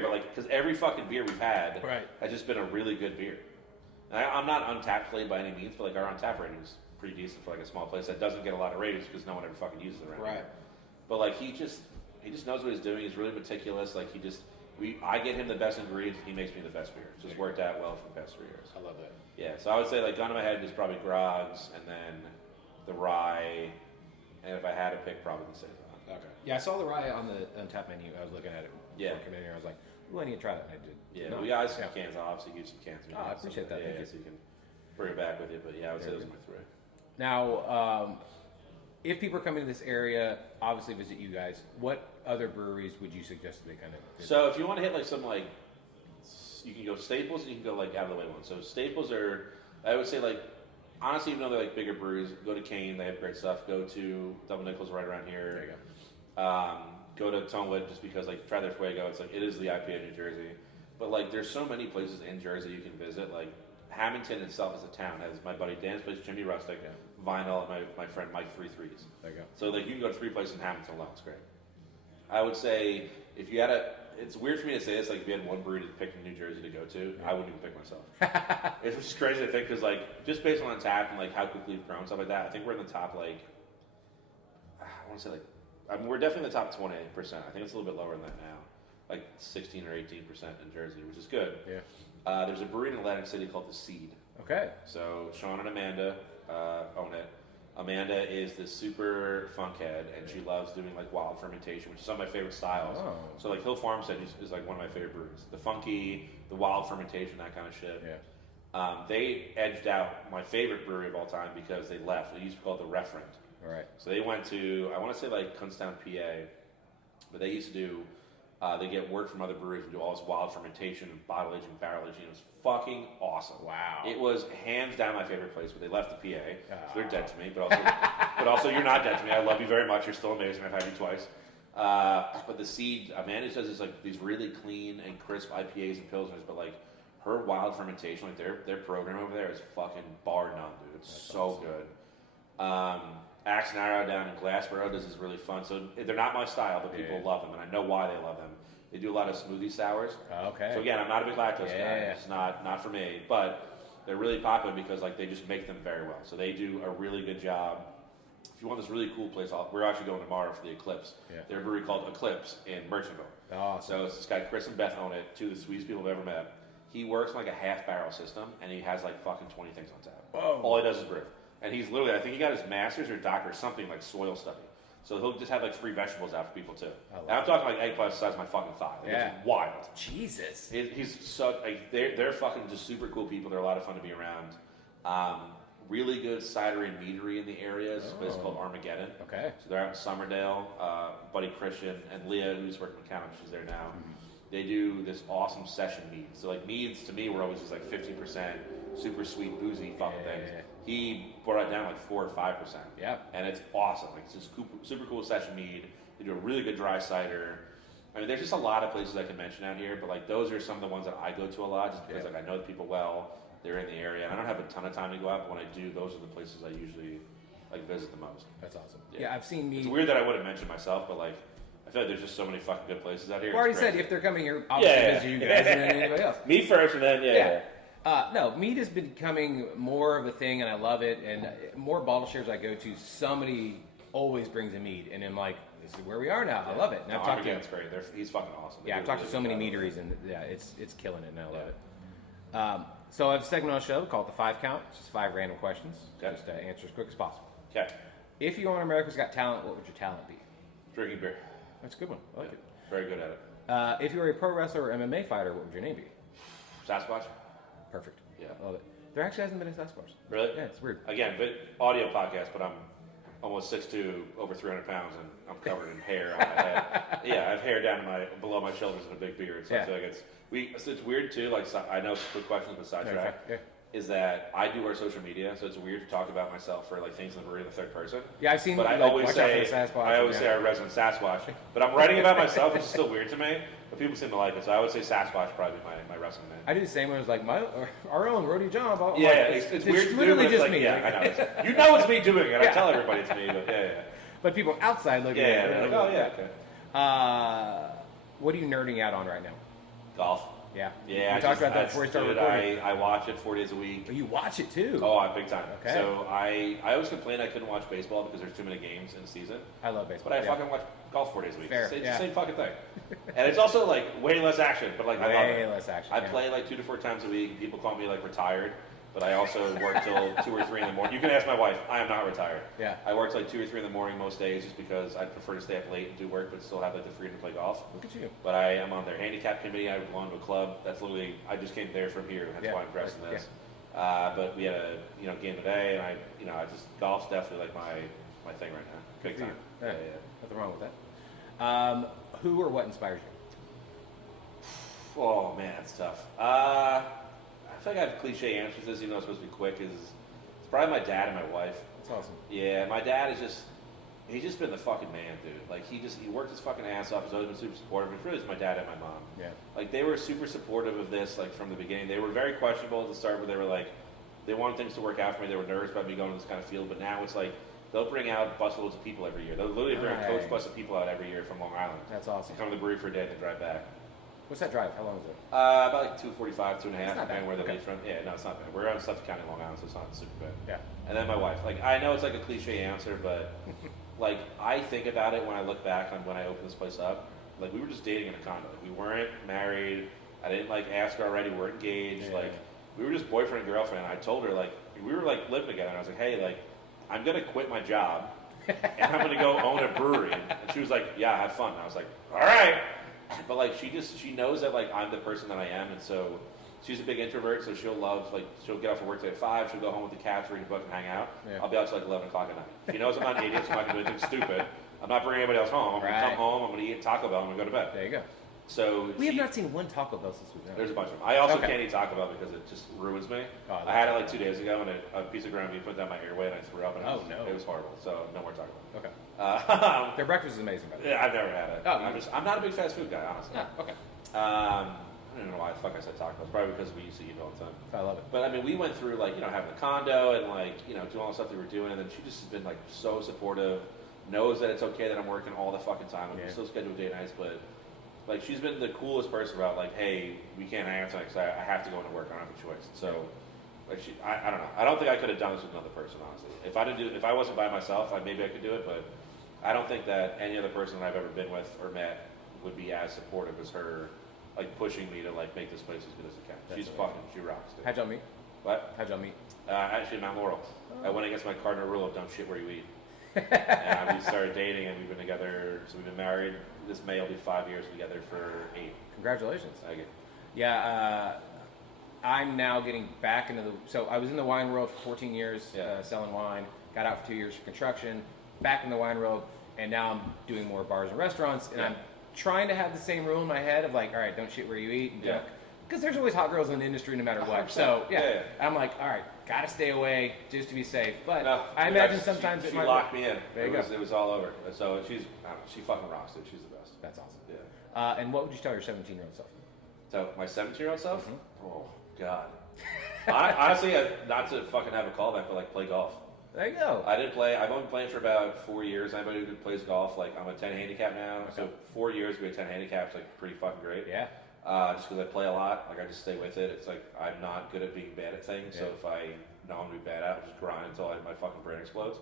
but like because every fucking beer we've had Right. has just been a really good beer. And I'm not untapped play by any means, but like our untapped rating is pretty decent for like a small place that doesn't get a lot of ratings because no one ever fucking uses it around Right. here. But like he just knows what he's doing. He's really meticulous. Like I get him the best ingredients. He makes me the best beer. It's just worked out well for the past 3 years. I love that. Yeah, so I would say like gun to my head is probably Grog's, and then the rye, and if I had to pick, probably the Saison. Okay. Yeah, I saw the rye on the Untapped menu. I was looking at it. Yeah. Before coming in here, I was like, "Ooh, I need to try that." And I did. Yeah, No. we got some cans. I'll obviously give some cans. Oh, I appreciate that. Yeah, Thank you. so you can bring it back with you. But yeah, I would say those are my 3. Now, if people are coming to this area, obviously visit you guys. What other breweries would you suggest that they kind of visit? So if you want to hit like some like, you can go Staples and you can go like out of the way ones. So Staples are, I would say like, honestly, even though they're like bigger breweries, go to Kane, they have great stuff. Go to Double Nickels right around here. There you go. Go to Tonewood just because like try their Fuego. It's like it is the IPA of New Jersey, but like there's so many places in Jersey you can visit. Like Hamilton itself as a town has my buddy Dan's place, Jimmy Rustic, Vinyl, and my friend Mike 3 Threes. There you go. So like you can go to 3 places in Hamilton alone. It's great. I would say if you had it's weird for me to say this. Like if you had one brewery to pick in New Jersey to go to, I wouldn't even pick myself. It's just crazy to think because like just based on Untapped and like how quickly we've grown stuff like that, I think we're in the top like I want to say like. I mean, we're definitely in the top 28%. I think it's a little bit lower than that now, like 16 or 18% in Jersey, which is good. Yeah. There's a brewery in Atlantic City called The Seed. Okay. So Sean and Amanda own it. Amanda is this super funk head, and she loves doing like wild fermentation, which is some of my favorite styles. Oh. So like Hill Farmstead is like one of my favorite breweries. The funky, the wild fermentation, that kind of shit. Yeah. They edged out my favorite brewery of all time because they left. They used to be called The Referent. All right. So they went to, I want to say like Kutztown, PA, but they used to do, they get work from other breweries and do all this wild fermentation and bottle aging, barrel aging. It was fucking awesome. Wow. It was hands down my favorite place, but they left the PA, so they're dead to me, but also you're not dead to me. I love you very much. You're still amazing. I've had you twice. But the Seed, Amanda does this like these really clean and crisp IPAs and Pilsners, but like her wild fermentation, like their program over there is fucking bar none, dude. It's That's so awesome. Good. Axe and Arrow down in Glassboro does is really fun. So they're not my style, but people love them, and I know why they love them. They do a lot of smoothie sours. Okay. So again, I'm not a big lactose guy. Yeah. It's not for me, but they're really popular because like they just make them very well. So they do a really good job. If you want this really cool place, we're actually going tomorrow for the Eclipse. Yeah. They're a brewery called Eclipse in Merchantville. Awesome. So it's this guy Chris and Beth own it. 2 of the sweetest people I've ever met. He works in like a half barrel system, and he has like fucking 20 things on tap. Whoa. All he does is brew. And he's literally, I think he got his master's or doctorate or something like soil study. So he'll just have like free vegetables out for people too. And I'm talking like eggplants the size of my fucking thigh. Like, it's wild. Jesus. He's so like they're fucking just super cool people. They're a lot of fun to be around. Really good cidery and meadery in the area. It's a place called Armageddon. Okay. So they're out in Summerdale. Buddy Christian and Leah, who's working with Count, she's there now. Mm-hmm. They do this awesome session meads. So like meads to me were always just like 15% super sweet boozy fucking things. He brought it down like 4 or 5%. Yeah. And it's awesome. Like it's just super cool session mead. They do a really good dry cider. I mean, there's just a lot of places I can mention out here, but like those are some of the ones that I go to a lot just because like I know the people well. They're in the area. And I don't have a ton of time to go out, but when I do, those are the places I usually like visit the most. That's awesome. Yeah, I've seen mead. It's weird that I wouldn't mention myself, but like I feel like there's just so many fucking good places out here. Well, I already said if they're coming here, obviously visit you guys and then anybody else. Me first, and then no, mead is becoming more of a thing, and I love it. And more bottle shares I go to, somebody always brings a mead, and I'm like, this is where we are now. I love it. And I've talked to it's great. He's fucking awesome. I've talked to so many meaderies, and it's killing it, and I love it. So I have a segment on the show called the 5 Count. It's just 5 random questions. Okay. Just answer as quick as possible. Okay. If you were on America's Got Talent, what would your talent be? Drinking beer. That's a good one. I like it. Very good at it. If you were a pro wrestler or MMA fighter, what would your name be? Sasquatch. Perfect. Yeah. Love it. There actually hasn't been a Sasquatch. Really? Yeah, it's weird. Again, audio podcast, but I'm almost 6'2", over 300 pounds, and I'm covered in hair on my head. Yeah, I have hair down to below my shoulders and a big beard. So I feel like it's weird too. Like I know some quick questions, but sidetrack. Is that I do our social media, so it's weird to talk about myself for like things in the third person. Yeah, I've seen. But I always say our resident Sasquatch. But I'm writing about myself, which is still weird to me. But people seem to like it, so I would say Sasquatch probably my wrestling name. I do the same one as like our own Roddy John. It's weird. It's literally just me. Yeah, I know. You know it's me doing it. I tell everybody it's me, but But people outside look at it. They're like, oh yeah, okay. What are you nerding out on right now? Golf. Yeah. Yeah, We talked about that before we started recording. I watch it 4 days a week. But you watch it too. Oh, big time. Okay. So I always complained I couldn't watch baseball because there's too many games in the season. I love baseball. But I fucking watch golf 4 days a week. Fair, It's yeah. the same fucking thing. And it's also like way less action, but like I love Way it. less action. I yeah. play like 2 to 4 times a week, and people call me like retired. But I also work till 2 or 3 in the morning. You can ask my wife. I am not retired. Yeah. I work till like 2 or 3 in the morning most days, just because I prefer to stay up late and do work, but still have like the freedom to play golf. Look at you. But I am on their handicap committee. I belong to a club. That's literally I just came there from here. That's why I'm dressed in this. But we had a game today, and I just golf's definitely like my thing right now. Big time. Yeah. Nothing wrong with that. Who or what inspires you? Oh man, that's tough. I feel like I have cliche answers to this, even though it's supposed to be quick. It's probably my dad and my wife. That's awesome. Yeah, my dad he's just been the fucking man, dude. Like he worked his fucking ass off. He's always been super supportive. It's really just my dad and my mom. Yeah. Like they were super supportive of this, like from the beginning. They were very questionable at the start, where they were like, they wanted things to work out for me. They were nervous about me going to this kind of field, but now it's like they'll bring out busloads of people every year. They'll literally bring a coach bus of people out every year from Long Island. That's awesome. They come to the brewery for a day and then drive back. What's that drive? How long is it? About like 2:45, 2.5, depending where they leave from. Yeah, no, it's not bad. We're on Suffolk County, Long Island, so it's not super bad. Yeah. And then my wife. Like, I know it's like a cliche answer, but like I think about it when I look back on when I opened this place up. Like we were just dating in a condo. Like, we weren't married. I didn't like ask her already. We weren't engaged. Yeah. Like we were just boyfriend and girlfriend. I told her like we were like living together, and I was like, hey, like I'm gonna quit my job and I'm gonna go own a brewery. And she was like, yeah, have fun. And I was like, all right. But like she knows that like I'm the person that I am, and so she's a big introvert, so she'll get off of work at 5, she'll go home with the cats, read a book, and hang out. Yeah. I'll be out till like 11 o'clock at night. She knows I'm not an idiot, so I'm not gonna do anything stupid. I'm not bringing anybody else home. I'm gonna come home, I'm gonna eat Taco Bell, I'm gonna go to bed. There you go. So We have not seen one Taco Bell since we've been. There's a bunch of them. I also can't eat Taco Bell because it just ruins me. Oh, I had it like 2 days ago, and a piece of ground beef went down my airway, and I threw up, and no. it was horrible. So no more Taco Bell. Okay. Their breakfast is amazing, by the way. Yeah, I've never had it. Oh, I'm not a big fast food guy, honestly. Yeah, okay. I don't know why the fuck I said Taco Bell. It's probably because we used to eat it all the time. I love it. But I mean, we went through like having a condo and like doing all the stuff that we're doing, and then she just has been like so supportive. Knows that it's okay that I'm working all the fucking time. We still schedule date nights, but like she's been the coolest person about like, hey, we can't hang out tonight because I have to go into work. I don't have a choice. So like I don't know. I don't think I could have done this with another person, honestly. If I wasn't by myself, maybe I could do it, but I don't think that any other person that I've ever been with or met would be as supportive as her, like pushing me to like make this place as good as it can. That's She's amazing. she rocks. Dude. How'd y'all meet? What? How'd y'all meet? Actually, Mount Laurel. I went against my cardinal rule of don't shit where you eat. And we started dating, and we've been together. So we've been married. This May will be 5 years together for 8. Congratulations. Thank you. Yeah, I'm now getting back into so I was in the wine world for 14 years, selling wine, got out for 2 years for construction, back in the wine world, and now I'm doing more bars and restaurants, and I'm trying to have the same rule in my head of like, all right, don't shit where you eat, and because there's always hot girls in the industry no matter what. 100%. So I'm like, all right, gotta stay away just to be safe. But No, I imagine sometimes she locked me in. There you go. It was all over. So she fucking rocks, dude. She's the best. That's awesome. Yeah. And what would you tell your 17-year-old self? So my 17-year-old self? Oh God. Honestly, not to fucking have a callback, but like play golf. There you go. I didn't play. I've only been playing for about 4 years. Anybody who plays golf, like I'm a 10 handicap now. Okay. So 4 years we had 10 handicaps, like pretty fucking great. Yeah. Just because I play a lot, like I just stay with it. It's like I'm not good at being bad at things. So if I know I'm gonna be bad at it, I just grind until my fucking brain explodes.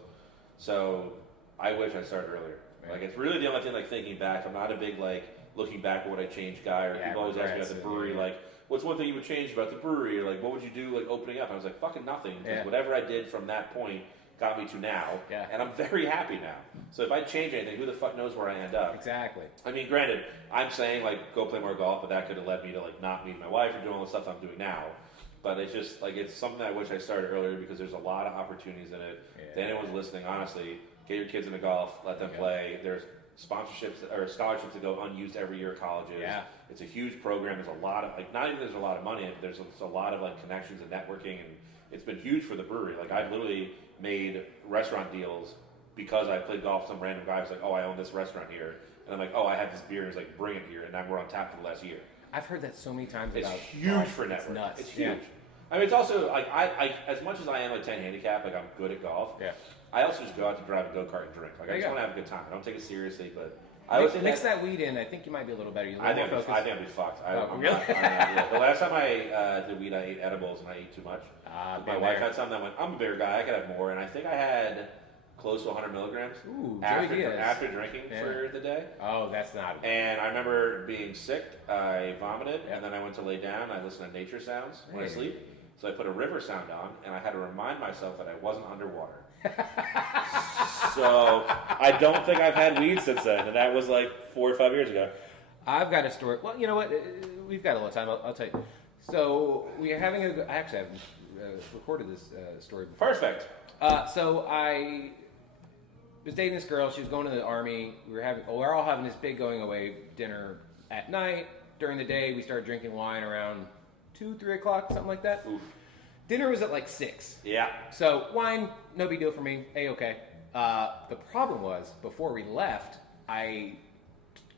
So I wish I started earlier. Right. Like it's really the only thing. Like thinking back, I'm not a big like looking back at what I changed guy. Or people always ask me about the brewery, like what's one thing you would change about the brewery, or like what would you do like opening up? And I was like fucking nothing, because whatever I did from that point got me to now, and I'm very happy now. So if I change anything, who the fuck knows where I end up? Exactly. I mean, granted, I'm saying like go play more golf, but that could have led me to like not meeting my wife or doing all the stuff I'm doing now. But it's just like it's something I wish I started earlier, because there's a lot of opportunities in it. If anyone's listening, honestly, get your kids into golf, let them play. There's sponsorships or scholarships that go unused every year at colleges. Yeah. It's a huge program. There's a lot of like not even there's a lot of money, but there's a lot of like connections and networking, and it's been huge for the brewery. Like I've literally made restaurant deals because I played golf with some random guy who's like, oh, I own this restaurant here, and I'm like, oh, I have this beer, and he's like, bring it here, and now we're on tap for the last year. I've heard that so many times. It's about huge golf. for networking. It's nuts. It's huge. I mean, it's also like I as much as I am a 10 handicap, like I'm good at golf. Yeah. I also just go out to drive a go-kart and drink. Like I just go. want to have a good time. I don't take it seriously, but Mix that weed in. I think you might be a little better. I think I'd be fucked. Really? The last time I did weed, I ate edibles and I ate too much. My wife had something that went, I'm a bigger guy, I could have more. And I think I had close to 100 milligrams after drinking for the day. Oh, that's not. And I remember being sick. I vomited, and then I went to lay down. I listened to nature sounds when I sleep. So I put a river sound on, and I had to remind myself that I wasn't underwater. So I don't think I've had weed since then, and that was like 4 or 5 years ago. I've got a story. Well, you know what? We've got a little time. I'll tell you. So we are having a. I actually haven't recorded this story before. Perfect. So I was dating this girl. She was going to the army. We're all having this big going away dinner at night. During the day, we started drinking wine around 2, 3 o'clock, something like that. Oof. Dinner was at like 6. Yeah. So wine, no big deal for me. A-okay. The problem was, before we left, I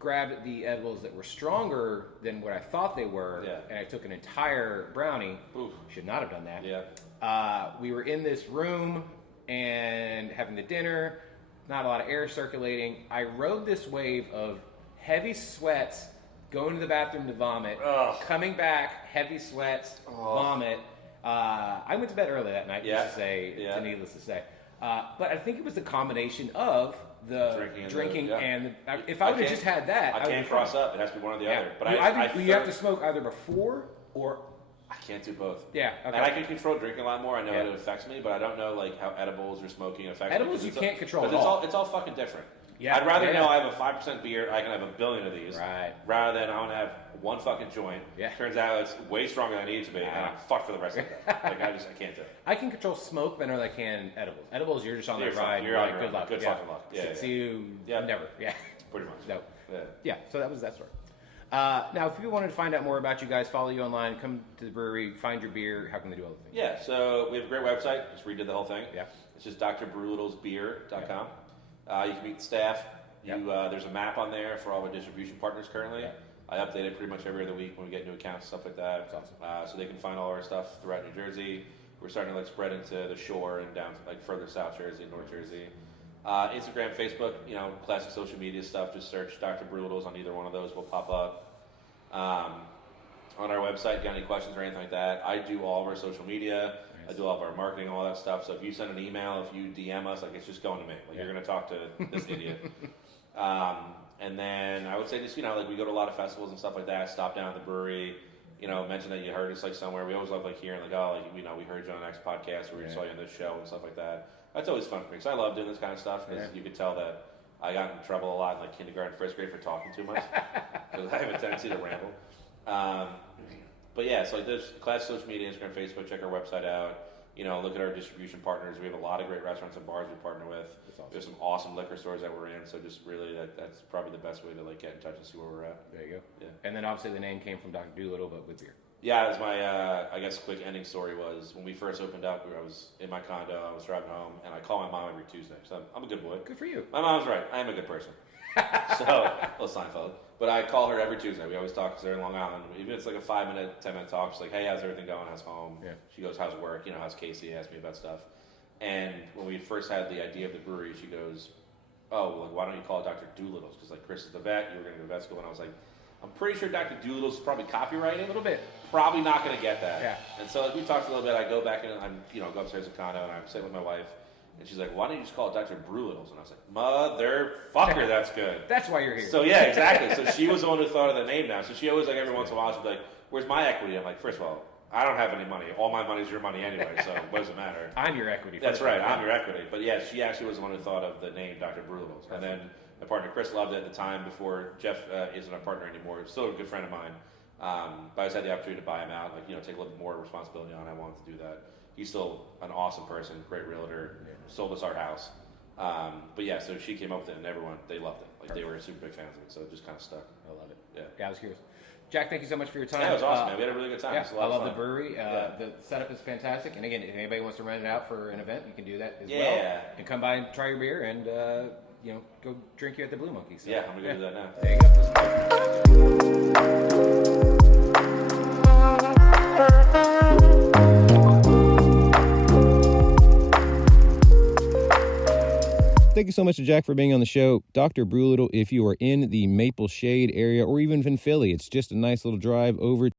grabbed the edibles that were stronger than what I thought they were, and I took an entire brownie. Oof. Should not have done that. Yeah. We were in this room and having the dinner, not a lot of air circulating. I rode this wave of heavy sweats, going to the bathroom to vomit, coming back, heavy sweats, vomit. I went to bed early that night, needless to say. But I think it was the combination of the drinking and if I would have just had that, I can't cross up. It has to be one or the other. But you have to smoke either before or. I can't do both. Yeah, okay. And I can control drinking a lot more. I know it affects me, but I don't know like how edibles or smoking affects me. Edibles you can't control at all. It's all fucking different. Yeah, I'd rather know I have a 5% beer, I can have a billion of these, right? Rather than I want to have one fucking joint. Yeah. Turns out it's way stronger than it needs to be, and I'm fucked for the rest of the day. Like I can't do it. I can control smoke better than I can edibles. Edibles, you're just on that ride. You're on like, good luck. Good fucking luck. Yeah. See you never. Yeah. Pretty much. No. Yeah. So that was that story. Now, if people wanted to find out more about you guys, follow you online, come to the brewery, find your beer, how can they do all the things? Yeah, so we have a great website. Just redid the whole thing. Yeah. It's just drbrewlittlesbeer.com. You can meet the staff. There's a map on there for all our distribution partners currently. Yeah. I update it pretty much every other week when we get new accounts, stuff like that. That's awesome. So they can find all our stuff throughout New Jersey. We're starting to like spread into the shore and down like further South Jersey and North Jersey. Instagram, Facebook, classic social media stuff. Just search Dr. Brewlittles on either one of those will pop up. On our website, got any questions or anything like that? I do all of our social media. Nice. I do all of our marketing, all that stuff. So if you send an email, if you DM us, like it's just going to me. Like you're going to talk to this idiot. And then I would say just, like we go to a lot of festivals and stuff like that. Stop down at the brewery, mention that you heard us like somewhere. We always love like hearing like, we heard you on the next podcast or we saw you on this show and stuff like that. That's always fun for me because I love doing this kind of stuff because you could tell that I got in trouble a lot in like kindergarten, first grade for talking too much because I have a tendency to ramble. But yeah, so like there's class social media, Instagram, Facebook, check our website out. Look at our distribution partners. We have a lot of great restaurants and bars we partner with. Awesome. We have some awesome liquor stores that we're in. So just really, that's probably the best way to like get in touch and see where we're at. There you go. Yeah. And then obviously the name came from Dr. Doolittle, but with beer. Yeah, it was my, I guess, quick ending story was when we first opened up, I was in my condo, I was driving home, and I call my mom every Tuesday. So I'm a good boy. Good for you. My mom's right. I am a good person. So, little Seinfeld. But I call her every Tuesday. We always talk because they're in Long Island. Even if it's like a 5-minute, 10-minute talk, she's like, hey, how's everything going? How's home? Yeah. She goes, how's work? How's Casey? Asks me about stuff. And when we first had the idea of the brewery, she goes, why don't you call it Dr. Doolittle's? Because like Chris is the vet, you were going to go to vet school. And I was like, I'm pretty sure Dr. Doolittle's is probably copyrighted. A little bit. Probably not going to get that. Yeah. And so like we talked a little bit. I go back and I'm, go upstairs to the condo and I'm sitting with my wife. And she's like, why don't you just call it Dr. Brewlittle's? And I was like, motherfucker, that's good. That's why you're here. So yeah, exactly. So she was the one who thought of the name now. So she always like every once in a while she'd be like, where's my equity? I'm like, first of all, I don't have any money. All my money's your money anyway, so what does it matter? I'm your equity. That's right, I'm your equity. But yeah, she actually was the one who thought of the name Dr. Brewlittle's. And then my partner Chris loved it at the time before Jeff isn't our partner anymore. He's still a good friend of mine. But I just had the opportunity to buy him out, like, take a little bit more responsibility on it. I wanted to do that. He's still an awesome person, great realtor, sold us our house. But yeah, so she came up with it and everyone, they loved it. Like they were super big fans of it, so it just kind of stuck. I love it. Yeah, I was curious. Jack, thank you so much for your time. Yeah, it was awesome, man. We had a really good time. Yeah, I love the brewery. The setup is fantastic. And again, if anybody wants to rent it out for an event, you can do that as well. And come by and try your beer and, go drink you at the Blue Monkey. So, yeah, I'm going to do that now. There you go. thank you so much to Jack for being on the show. Dr. Brewlittle, if you are in the Maple Shade area or even in Philly, it's just a nice little drive over